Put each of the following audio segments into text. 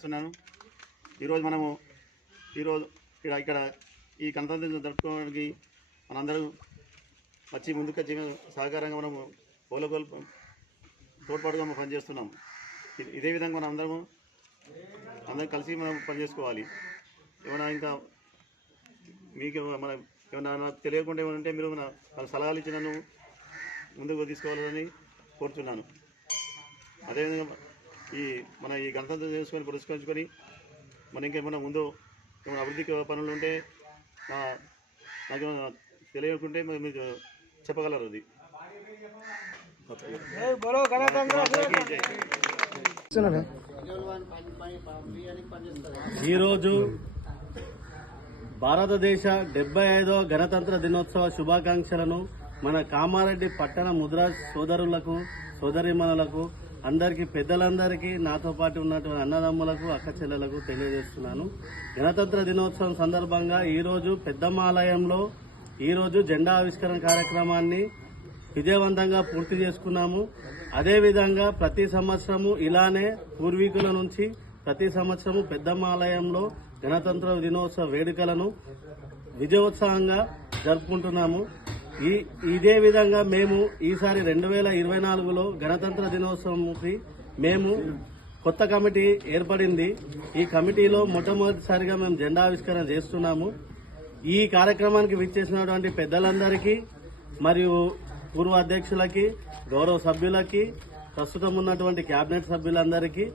తెలియజేస్తున్నాను ఈరోజు మనము ఈరోజు ఇక్కడ ఇక్కడ ఈ గణతంత్ర జరుపుకోవడానికి మనందరూ వచ్చి ముందుకొచ్చి సహకారంగా మనము పోలగోలు తోడ్పాటుగా మనం పనిచేస్తున్నాం. ఇదే విధంగా మనం అందరము అందరం కలిసి మనం పనిచేసుకోవాలి. ఏమైనా ఇంకా మీకు మన ఏమైనా తెలియకుండా ఏమైనా ఉంటే మీరు మన మన సలహాలు ఇచ్చి నన్ను ముందుకు తీసుకోవాలని కోరుతున్నాను అదేవిధంగా ఈ మన ఈ గణతంత్ర చేసుకొని పురస్కరించుకొని మన ఇంకేమైనా ముందు ఏమైనా అభివృద్ధికి పనులు ఉంటే నాకు ఏమైనా తెలియకుంటే మరి మీరు చెప్పగలరు అది. ఈరోజు భారతదేశ డెబ్బై ఐదవ గణతంత్ర దినోత్సవ శుభాకాంక్షలను మన కామారెడ్డి పట్టణ ముద్రాజ్ సోదరులకు సోదరిమణులకు అందరికీ పెద్దలందరికీ నాతో పాటు ఉన్నటువంటి అన్నదమ్ములకు అక్క చెల్లెలకు తెలియజేస్తున్నాను. గణతంత్ర దినోత్సవం సందర్భంగా ఈరోజు పెద్దమాలయంలో ఈరోజు జెండా ఆవిష్కరణ కార్యక్రమాన్ని విజయవంతంగా పూర్తి చేసుకున్నాము. అదేవిధంగా ప్రతి సంవత్సరము ఇలానే పూర్వీకుల నుంచి ప్రతి సంవత్సరము పెద్దమాలయంలో గణతంత్ర దినోత్సవ వేడుకలను విజయోత్సవంగా జరుపుకుంటున్నాము. ఈ ఇదే విధంగా మేము ఈసారి రెండు వేల ఇరవై నాలుగులో గణతంత్ర దినోత్సవంకి మేము కొత్త కమిటీ ఏర్పడింది. ఈ కమిటీలో మొట్టమొదటిసారిగా మేము జెండా ఆవిష్కరణ చేస్తున్నాము. ఈ కార్యక్రమానికి విచ్చేసినటువంటి పెద్దలందరికీ మరియు పూర్వ అధ్యక్షులకి గౌరవ సభ్యులకి ప్రస్తుతం ఉన్నటువంటి కేబినెట్ సభ్యులందరికీ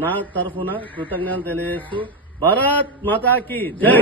నా తరఫున కృతజ్ఞతలు తెలియజేస్తూ భారత్ మాతాకి జై!